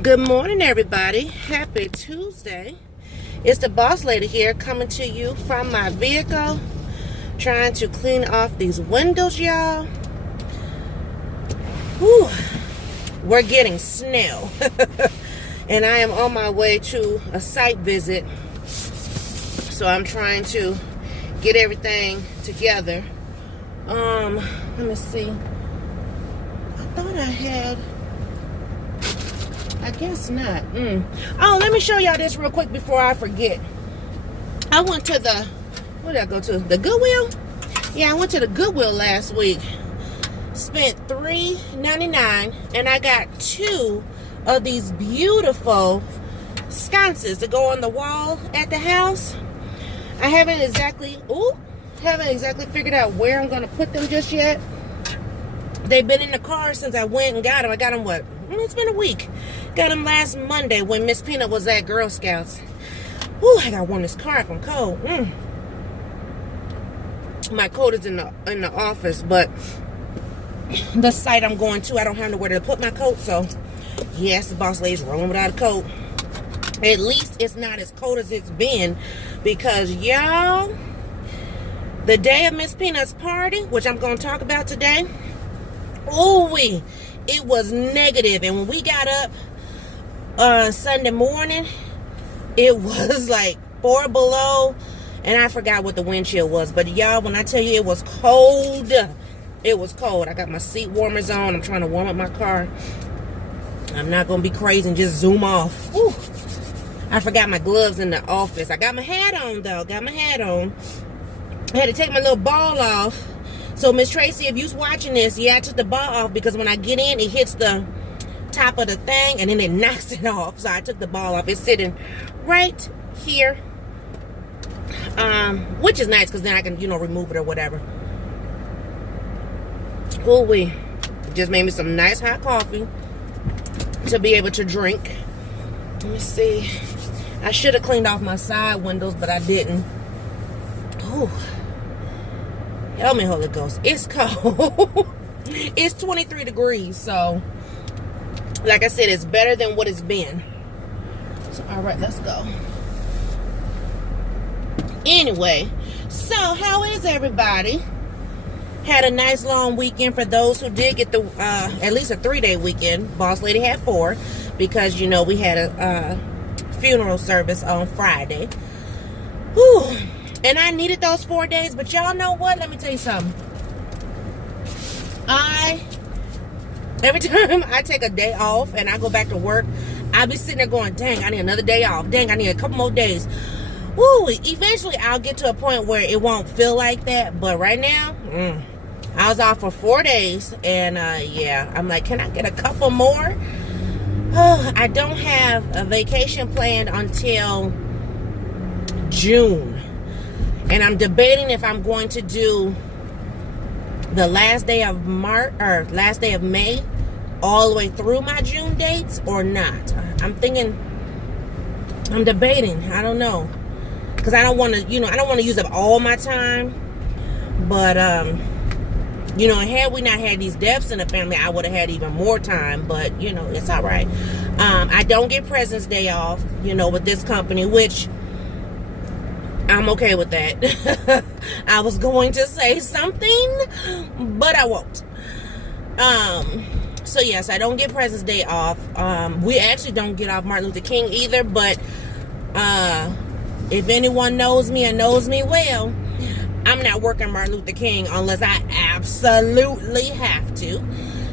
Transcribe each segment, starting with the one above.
Good morning, everybody. Happy Tuesday. It's the boss lady here coming to you from my vehicle, trying to clean off these windows, y'all. Whew. We're getting snow. And I am on my way to a site visit. So I'm trying to get everything together. Let me see. I thought I had... I guess not. Oh, let me show y'all this real quick before I forget. I went to the, where did I go to? The Goodwill? Yeah, I went to the Goodwill last week. Spent $3.99 and I got 2 of these beautiful sconces to go on the wall at the house. I haven't exactly figured out where I'm going to put them just yet. They've been in the car since I went and got them. I got them, what? It's been a week. Got them last Monday when Miss Peanut was at Girl Scouts. Ooh, I got warm this car up. I'm cold. My coat is in the office, but the site I'm going to, I don't have nowhere to put my coat. So, yes, the boss lady's rolling without a coat. At least it's not as cold as it's been, because y'all, the day of Miss Peanut's party, which I'm going to talk about today, it was negative. And when we got up Sunday morning, it was like 4 below, and I forgot what the wind chill was. But y'all, when I tell you it was cold, it was cold. I got my seat warmers on. I'm trying to warm up my car. I'm not gonna be crazy and just zoom off. Whew. I forgot my gloves in the office. I got my hat on though. I had to take my little ball off. So Miss Tracy, if you's watching this, yeah, I took the ball off because when I get in, it hits the top of the thing and then it knocks it off. So I took the ball off. It's sitting right here, which is nice because then I can, remove it or whatever. Ooh-wee. Just made me some nice hot coffee to be able to drink. Let me see. I should have cleaned off my side windows, but I didn't. Ooh. Help me, Holy Ghost. It's cold. It's 23 degrees, so like I said, it's better than what it's been. So, all right, let's go. Anyway, so how is everybody? Had a nice long weekend for those who did get the at least a 3-day weekend. Boss lady had 4 because we had a funeral service on Friday. Whew. And I needed those 4 days, but y'all know what? Let me tell you something. Every time I take a day off and I go back to work, I'll be sitting there going, dang, I need another day off. Dang, I need a couple more days. Woo, eventually I'll get to a point where it won't feel like that. But right now, I was off for 4 days. And yeah, I'm like, can I get a couple more? I don't have a vacation planned until June. And I'm debating if I'm going to do the last day of March or last day of May all the way through my June dates or not. I'm debating. I don't know. Because I don't want to, I don't want to use up all my time. But, had we not had these deaths in the family, I would have had even more time. But, it's all right. I don't get President's Day off, with this company, which... I'm okay with that. I was going to say something, but I won't. So yes, I don't get President's Day off. We actually don't get off Martin Luther King either, but if anyone knows me and knows me well, I'm not working Martin Luther King unless I absolutely have to.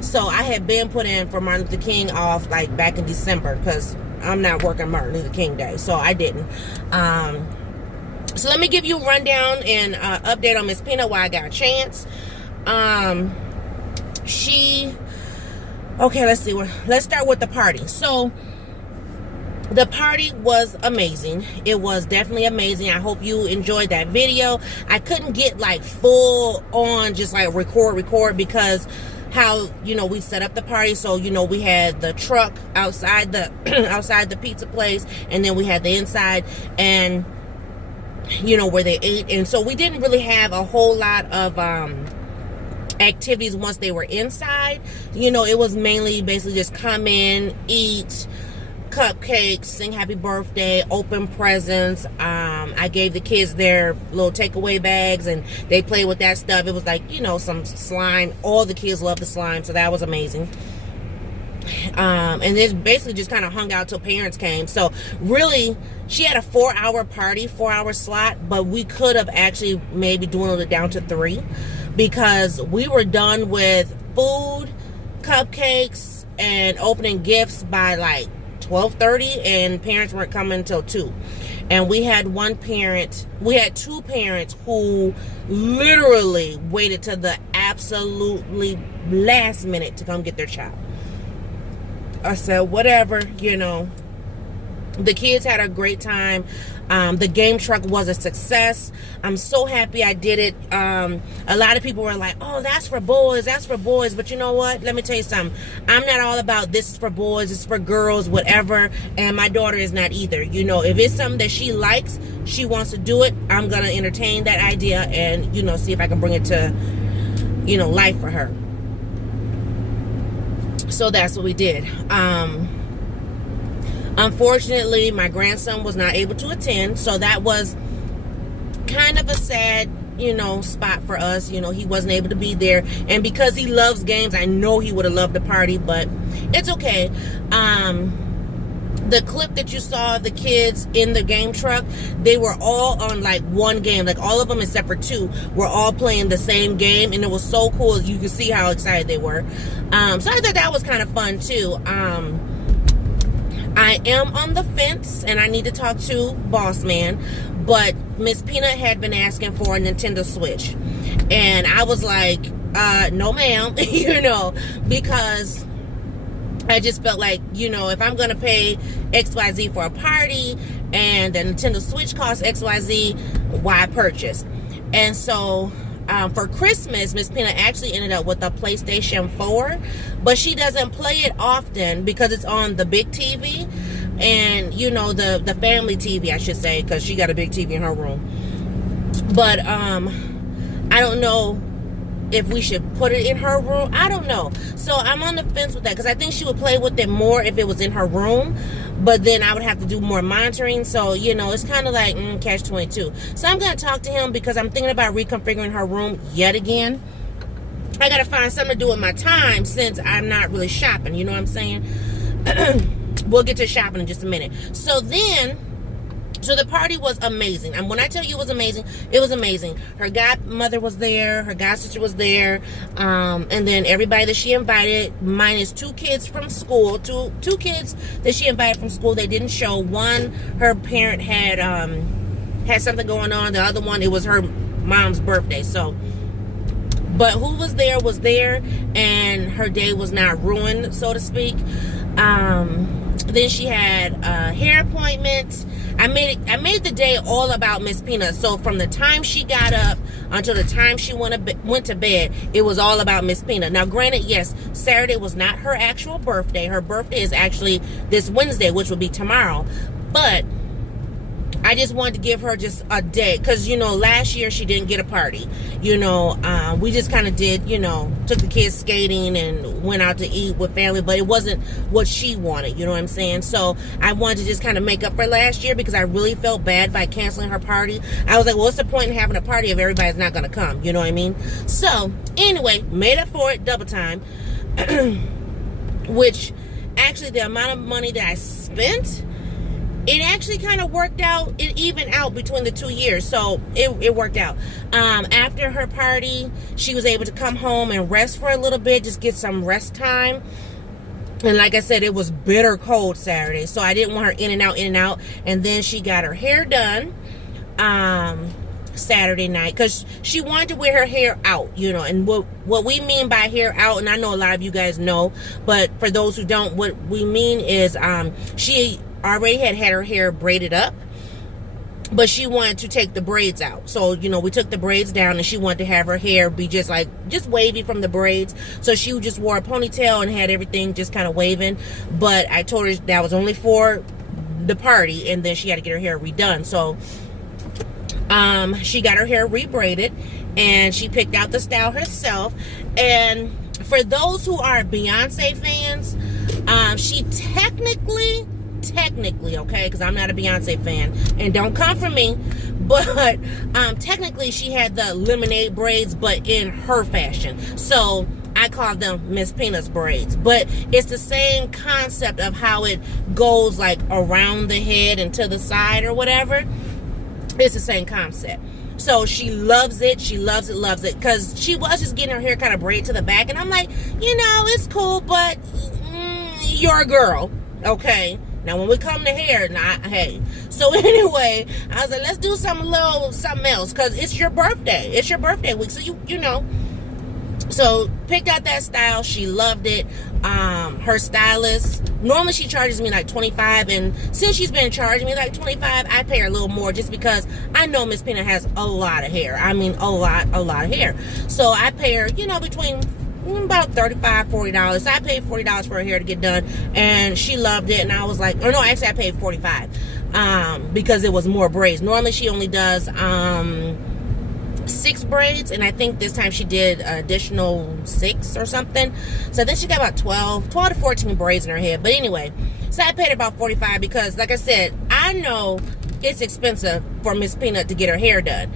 So I had been put in for Martin Luther King off like back in December because I'm not working Martin Luther King Day, so I didn't. So let me give you a rundown and update on Miss Peanut while I got a chance. Okay, let's see. Let's start with the party. So the party was amazing. It was definitely amazing. I hope you enjoyed that video. I couldn't get like full on just like record because how we set up the party. So we had the truck outside the outside the pizza place, and then we had the inside and where they ate. And so we didn't really have a whole lot of activities once they were inside. It was mainly basically just come in, eat, cupcakes, sing happy birthday, open presents. I gave the kids their little takeaway bags and they played with that stuff. It was like, some slime. All the kids love the slime, so that was amazing. And then basically just kind of hung out till parents came. So really, she had a 4-hour slot, but we could have actually maybe dwindled it down to 3, because we were done with food, cupcakes, and opening gifts by like 12:30, and parents weren't coming until 2. And we had two parents who literally waited to the absolutely last minute to come get their child. I said, whatever, The kids had a great time. The game truck was a success. I'm so happy I did it. A lot of people were like, oh, that's for boys. But you know what? Let me tell you something. I'm not all about this is for boys, this is for girls, whatever. And my daughter is not either. If it's something that she likes, she wants to do it, I'm going to entertain that idea and, see if I can bring it to, life for her. So that's what we did. Unfortunately, my grandson was not able to attend, so that was kind of a sad, spot for us. He wasn't able to be there, and because he loves games, I know he would have loved the party, but it's okay. The clip that you saw of the kids in the game truck, they were all on like one game, like all of them except for 2 were all playing the same game, and it was so cool. You could see how excited they were. So I thought that was kind of fun too. I am on the fence, and I need to talk to Boss Man, but Miss Peanut had been asking for a Nintendo Switch, and I was like, no ma'am, because I just felt like, if I'm going to pay XYZ for a party, and the Nintendo Switch costs XYZ, why purchase? And so for Christmas, Miss Peanut actually ended up with a PlayStation 4, but she doesn't play it often because it's on the big TV and, the family TV, I should say, because she got a big TV in her room. But I don't know if we should put it in her room. I don't know. So I'm on the fence with that, because I think she would play with it more if it was in her room, but then I would have to do more monitoring. So, it's kind of like catch-22. So I'm going to talk to him, because I'm thinking about reconfiguring her room yet again. I got to find something to do with my time, since I'm not really shopping. You know what I'm saying? We'll get to shopping in just a minute. So the party was amazing. And when I tell you it was amazing. Her godmother was there. Her godsister was there. And then everybody that she invited, minus 2 kids from school. Two kids that she invited from school, they didn't show. One, her parent had something going on. The other one, it was her mom's birthday. So, but who was there, and her day was not ruined, so to speak. Then she had a hair appointment. I made the day all about Miss Peanut. So from the time she got up until the time she went to bed, it was all about Miss Peanut. Now, granted, yes, Saturday was not her actual birthday. Her birthday is actually this Wednesday, which will be tomorrow. But I just wanted to give her just a day, because last year she didn't get a party. We just kind of did, took the kids skating and went out to eat with family, but it wasn't what she wanted. You know what I'm saying? So I wanted to just kind of make up for last year, because I really felt bad by canceling her party. I was like, well, what's the point in having a party if everybody's not going to come? You know what I mean? So anyway, made up for it double time, which actually the amount of money that I spent, it actually kind of worked out. It evened out between the 2 years. So it worked out. After her party, she was able to come home and rest for a little bit, just get some rest time. And like I said, it was bitter cold Saturday, so I didn't want her in and out. And then she got her hair done Saturday night, because she wanted to wear her hair out, and what we mean by hair out, and I know a lot of you guys know, but for those who don't, what we mean is she already had her hair braided up, but she wanted to take the braids out. So, we took the braids down, and she wanted to have her hair be just wavy from the braids. So she just wore a ponytail and had everything just kind of waving. But I told her that was only for the party, and then she had to get her hair redone. So she got her hair rebraided, and she picked out the style herself. And for those who are Beyonce fans, she technically, okay, because I'm not a Beyonce fan, and don't come for me, but technically she had the lemonade braids, but in her fashion. So I call them Miss Peanut's braids, but it's the same concept of how it goes like around the head and to the side or whatever. It's the same concept. So she loves it. She loves it, because she was just getting her hair kind of braided to the back, and I'm like, it's cool, but you're a girl, okay? Now, when we come to hair, hey. So anyway, I was like, let's do something else, because it's your birthday. It's your birthday week, so you know. So picked out that style. She loved it. Her stylist, normally she charges me like $25, and since she's been charging me like $25, I pay her a little more just because I know Miss Peanut has a lot of hair. I mean, a lot of hair. So I pay her, between about $35, $40. So I paid $40 for her hair to get done, and she loved it. And I was like, or no, actually I paid $45 because it was more braids. Normally she only does 6 braids, and I think this time she did additional 6 or something. So then she got about 12 to 14 braids in her head. But anyway, so I paid her about $45 because, like I said, I know it's expensive for Miss Peanut to get her hair done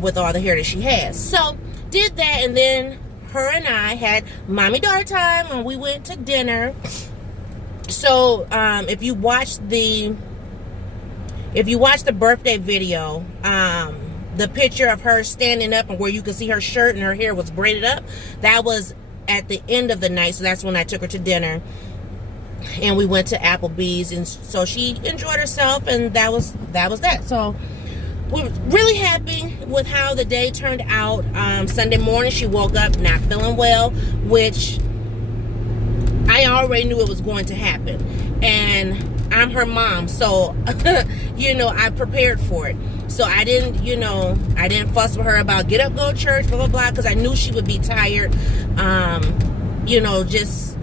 with all the hair that she has. So did that, and then her and I had mommy-daughter time, and we went to dinner. So if you watch the birthday video, the picture of her standing up and where you can see her shirt and her hair was braided up, that was at the end of the night. So that's when I took her to dinner, and we went to Applebee's, and so she enjoyed herself, and that was that. So we're really happy with how the day turned out. Sunday morning, she woke up not feeling well, which I already knew it was going to happen. And I'm her mom, so, I prepared for it. So I didn't fuss with her about get up, go to church, blah, blah, blah, because I knew she would be tired. Just,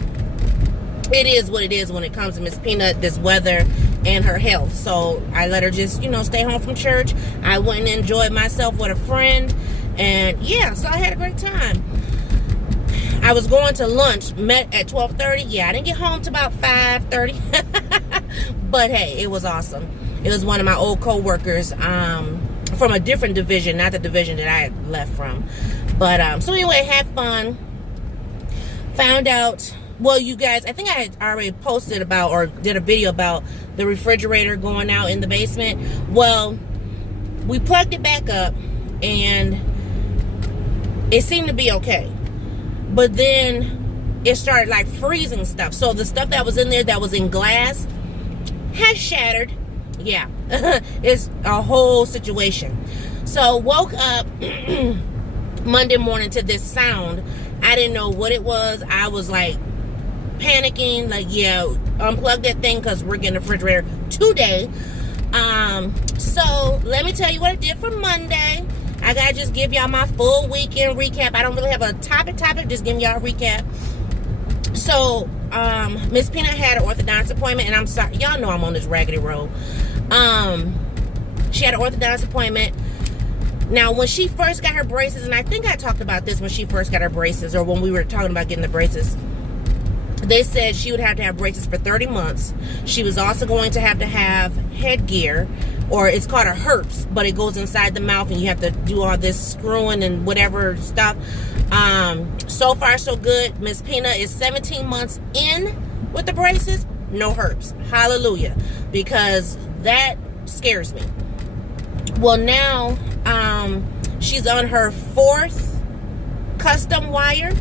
it is what it is when it comes to Miss Peanut, this weather, and her health. So I let her just, stay home from church. I went and enjoyed myself with a friend. And yeah, so I had a great time. I was going to lunch, met at 12:30. Yeah, I didn't get home till about 5:30. But hey, it was awesome. It was one of my old co-workers from a different division, not the division that I had left from. But so anyway, had fun. Found out, well, you guys, I think I had already posted about or did a video about the refrigerator going out in the basement. Well, we plugged it back up, and it seemed to be okay. But then it started like freezing stuff. So the stuff that was in there that was in glass has shattered. Yeah, it's a whole situation. So woke up Monday morning to this sound. I didn't know what it was. I was like panicking, like, yeah, unplug that thing because we're getting a refrigerator today. So let me tell you what I did for Monday. I gotta just give y'all my full weekend recap. I don't really have a topic, just giving y'all a recap. So Miss Peanut had an orthodontist appointment, and I'm sorry, y'all know I'm on this raggedy road. She had an orthodontist appointment. Now, when she first got her braces, and I think I talked about this when she first got her braces, or when we were talking about getting the braces, they said she would have to have braces for 30 months. She was also going to have headgear, or it's called a herps, but it goes inside the mouth, and you have to do all this screwing and whatever stuff. So far, so good. Miss Peanut is 17 months in with the braces, no herps. Hallelujah, because that scares me. Well, now she's on her 4th custom wire,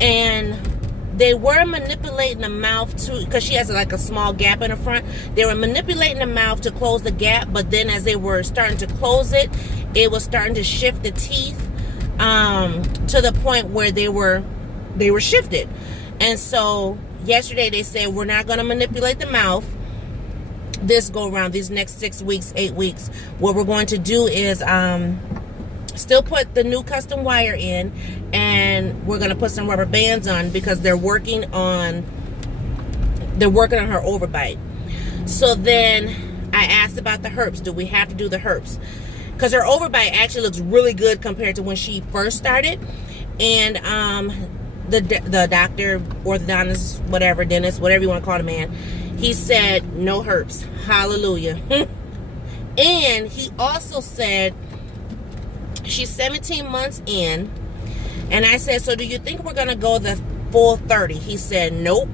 and they were manipulating the mouth to, because she has like a small gap in the front. They were manipulating the mouth to close the gap, but then as they were starting to close it, it was starting to shift the teeth to the point where they were shifted. And so yesterday they said, we're not going to manipulate the mouth this go around, these next 6 weeks, 8 weeks. What we're going to do is still put the new custom wire in, and we're going to put some rubber bands on because they're working on her overbite. So then I asked about the herps. Do we have to do the herps? because her overbite actually looks really good compared to when she first started. And the doctor, orthodontist, whatever, dentist, whatever you want to call the man, he said no herpes. Hallelujah. And he also said she's 17 months in. And I said, so do you think we're going to go the full 30? He said, nope.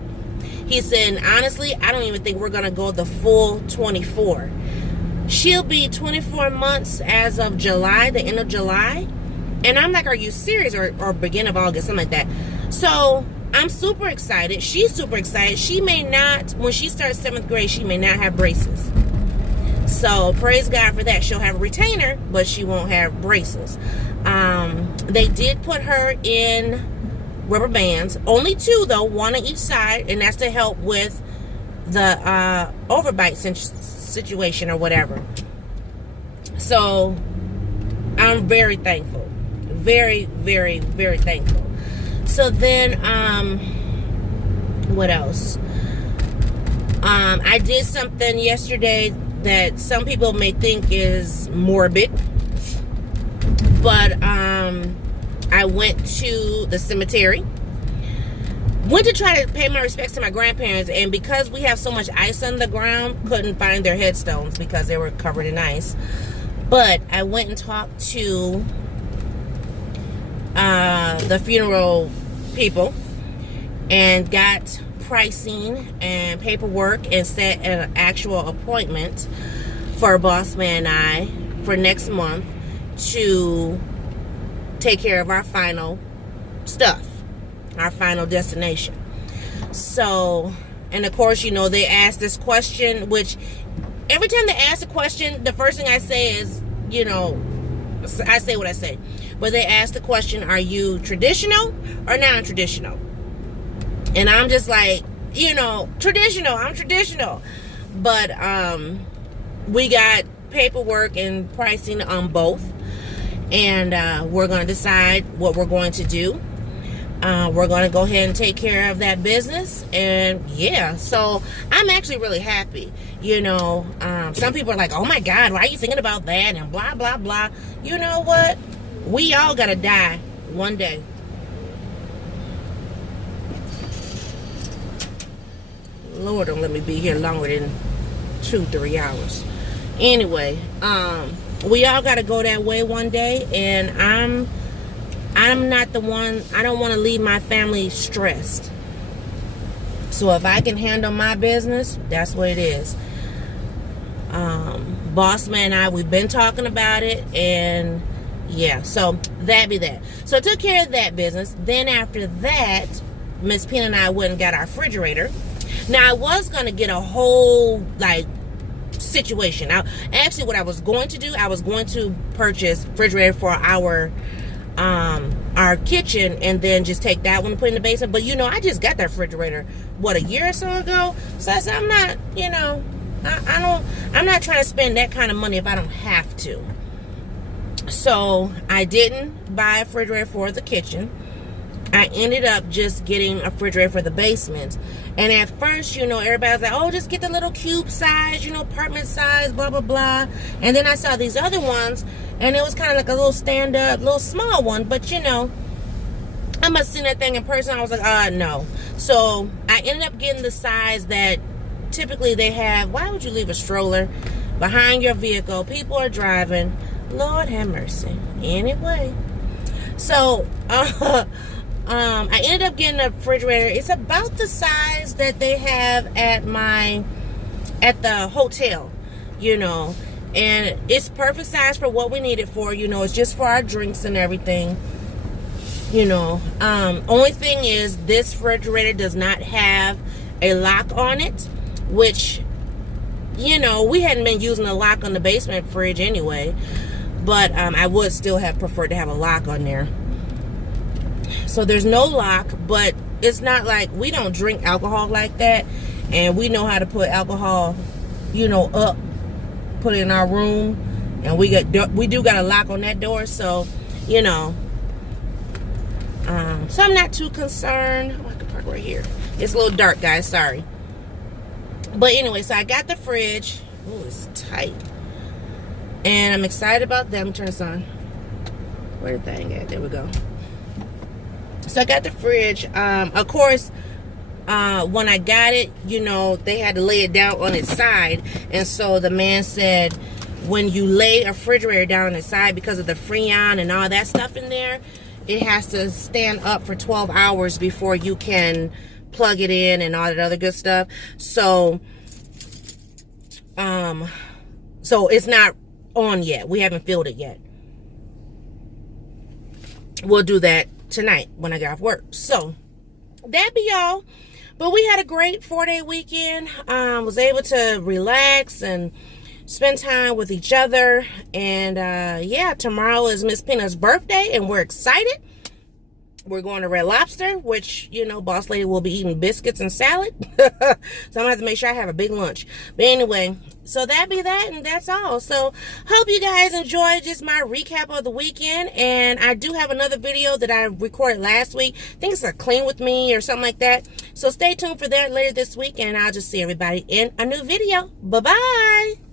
He said, honestly, I don't even think we're going to go the full 24. She'll be 24 months as of July, the end of July. And I'm like, are you serious? Or beginning of August, something like that. So I'm super excited. She's super excited. She may not, when she starts 7th grade, she may not have braces. So praise God for that. She'll have a retainer, but she won't have braces. They did put her in rubber bands. Only 2 though, 1 on each side. And that's to help with the overbite situation or whatever. So I'm very thankful. Very, very, very thankful. So then, what else? I did something yesterday that some people may think is morbid, but I went to the cemetery. Went to try to pay my respects to my grandparents, and because we have so much ice on the ground, couldn't find their headstones because they were covered in ice. But I went and talked to the funeral people and got pricing and paperwork and set an actual appointment for Boss Man and I for next month to take care of our final stuff, our final destination. So, and of course, you know, they asked this question, which every time they ask a question, the first thing I say is, you know, I say what I say. But they asked the question, are you traditional or non-traditional? And I'm just like, you know, traditional. I'm traditional. But we got paperwork and pricing on both. And we're going to decide what we're going to do. We're going to go ahead and take care of that business. And yeah, so I'm actually really happy. You know, some people are like, oh my God, why are you thinking about that? And blah, blah, blah. You know what? We all got to die one day. Lord, don't let me be here longer than 2-3 hours. Anyway, we all got to go that way one day. And I'm not the one, I don't want to leave my family stressed. So if I can handle my business, that's what it is. Boss Man and I, we've been talking about it, and yeah, so that be that. So I took care of that business. Then after that, Miss Pina and I went and got our refrigerator. Now I was going to get a whole like situation. Actually what I was going to do, I was going to purchase refrigerator for our kitchen and then just take that one and put in the basement. But you know, I just got that refrigerator a year or so ago. So I said, I'm not, you know, I'm not trying to spend that kind of money if I don't have to. So I didn't buy a refrigerator for the kitchen. I ended up just getting a refrigerator for the basement. And at first, you know, everybody was like, oh, just get the little cube size, you know, apartment size, blah, blah, blah. And then I saw these other ones, and it was kind of like a little stand-up, little small one. But, you know, I must have seen that thing in person. I was like, no. So I ended up getting the size that typically they have. Why would you leave a stroller behind your vehicle? People are driving. Lord have mercy. Anyway. So, I ended up getting a refrigerator. It's about the size that they have at the hotel, you know, and it's perfect size for what we need it for. You know, it's just for our drinks and everything, you know. Only thing is, this refrigerator does not have a lock on it, which, you know, we hadn't been using a lock on the basement fridge anyway, but I would still have preferred to have a lock on there. So there's no lock, but it's not like we don't drink alcohol like that, and we know how to put alcohol, you know, up, put it in our room, and we do got a lock on that door, so you know. So I'm not too concerned. Oh, I can park right here. It's a little dark, guys. Sorry. But anyway, so I got the fridge. Oh, it's tight. And I'm excited about them. Turn this on. Where the thing at? There we go. So I got the fridge. Of course, when I got it, you know, they had to lay it down on its side. And so the man said, when you lay a refrigerator down on its side, because of the Freon and all that stuff in there, it has to stand up for 12 hours before you can plug it in and all that other good stuff. So, so it's not on yet. We haven't filled it yet. We'll do that tonight when I get off work. So that be all. But we had a great 4-day weekend. Was able to relax and spend time with each other. And yeah, tomorrow is Miss Peanut's birthday, and we're excited. We're going to Red Lobster, which, you know, Boss Lady will be eating biscuits and salad. So I'm going to have to make sure I have a big lunch. But anyway, so that be that, and that's all. So hope you guys enjoyed just my recap of the weekend. And I do have another video that I recorded last week. I think it's a clean with me or something like that. So stay tuned for that later this week, and I'll just see everybody in a new video. Bye-bye.